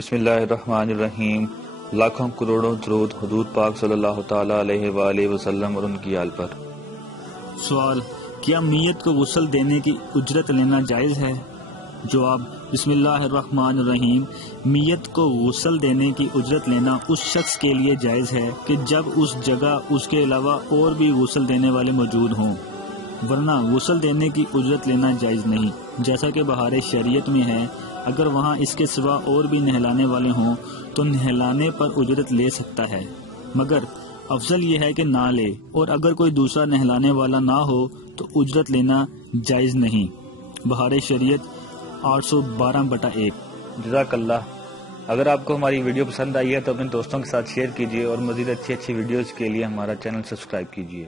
بسم اللہ الرحمن الرحیم۔ لاکھوں کروڑوں درود حضور پاک صلی اللہ تعالی علیہ وآلہ وسلم اور ان کی آل پر۔ سوال: کیا میت کو غسل دینے کی اجرت لینا جائز ہے؟ جواب: بسم اللہ الرحمن الرحیم۔ میت کو غسل دینے کی اجرت لینا اس شخص کے لیے جائز ہے کہ جب اس جگہ اس کے علاوہ اور بھی غسل دینے والے موجود ہوں، ورنہ غسل دینے کی اجرت لینا جائز نہیں، جیسا کہ بہار شریعت میں ہے۔ اگر وہاں اس کے سوا اور بھی نہلانے والے ہوں تو نہلانے پر اجرت لے سکتا ہے، مگر افضل یہ ہے کہ نہ لے، اور اگر کوئی دوسرا نہلانے والا نہ ہو تو اجرت لینا جائز نہیں۔ بہار شریعت 812/1۔ جزاک اللہ۔ اگر آپ کو ہماری ویڈیو پسند آئی ہے تو اپنے دوستوں کے ساتھ شیئر کیجیے اور مزید اچھی ویڈیوز کے لیے ہمارا چینل سبسکرائب کیجیے۔